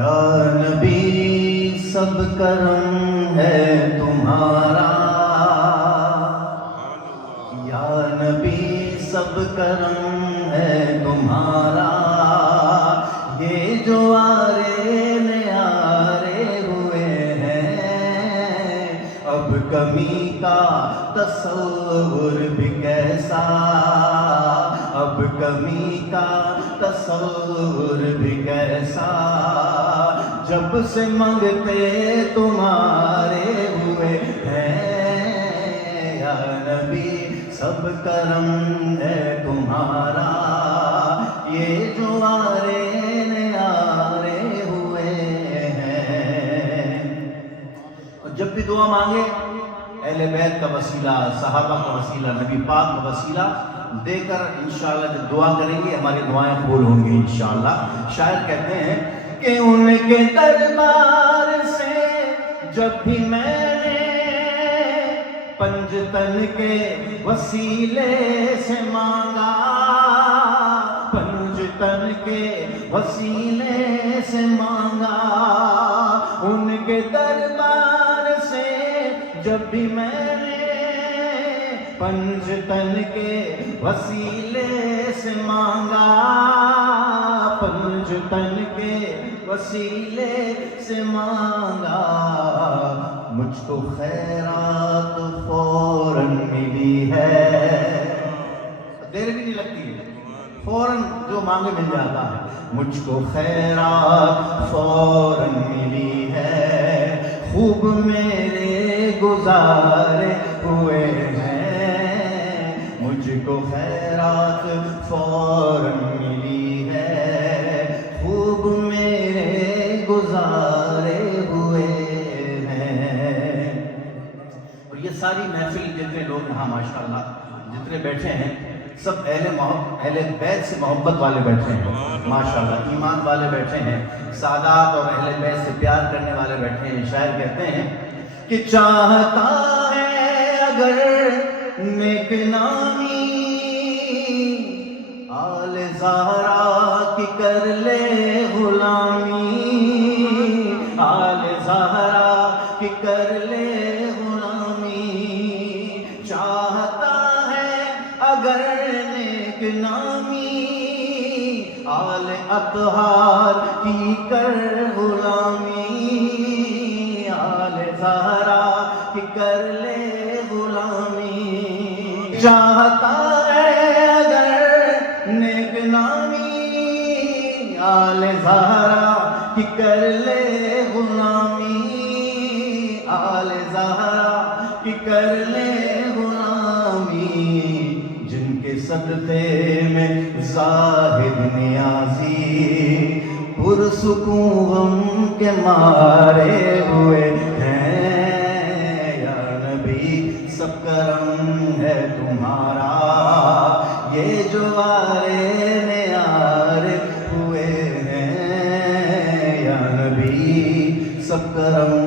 یا نبی سب کرم ہے تمہارا، یا نبی سب کرم ہے تمہارا، یہ جو آرے نیارے ہوئے ہیں، اب کمی کا تصور بھی کیسا، اب کمی کا تصور بھی کیسا، جب سے منگتے تمہارے ہوئے ہیں، یا نبی سب کرم ہے تمہارا، یہ جو آرے نیارے ہوئے ہیں۔ اور جب بھی دعا مانگے اہل بیت کا وسیلہ، صحابہ کا وسیلہ، نبی پاک کا وسیلہ دے کر انشاءاللہ جب دعا کریں گے ہماری دعائیں قبول ہوں گی انشاءاللہ۔ شاعر کہتے ہیں کہ ان کے دربار سے جب بھی میں نے پنجتن کے وسیلے سے مانگا، پنجتن کے وسیلے سے مانگا، ان کے دربار سے جب بھی میں نے پنجتن کے وسیلے سے مانگا، پنجتن کے وسیلے سے مانگا، مجھ کو خیرات فوراً ملی ہے، دیر بھی نہیں لگتی، فوراً جو مانگے مل جاتا ہے، مجھ کو خیرات فوراً ملی ہے، خوب میرے گزارے ہوئے ہیں، مجھ کو خیرات فوراً ملی ہے، خوب میرے گزارے ہوئے ہیں۔ اور یہ ساری محفل جتنے لوگ یہاں ماشاءاللہ جتنے بیٹھے ہیں سب اہل بیت سے محبت والے بیٹھے ہیں ماشاءاللہ، ایمان والے بیٹھے ہیں، سادات اور اہل بیت سے پیار کرنے والے بیٹھے ہیں۔ شاعر کہتے ہیں کہ چاہتا ہے اگر نیک نامی آل زہرا کی کر لے غلامی، آل زہرا کی کر لے غلامی، چاہتا ہے اگر نیک نامی آل اطہار کی کر غلامی، آل زہرا کی کر لے غلامی، چاہتا ہے اگر نیک نامی آل زہرا کی کر لے غلامی، آل زہرا کی کر لے غلامی، جن کے صدقے میں زاہد نیازی پرسکون غم کے مارے ہوئے ہیں، یا نبی سب کرم ہے تمہارا، یہ جو آرے نیارے ہوئے ہیں، یا نبی سب کرم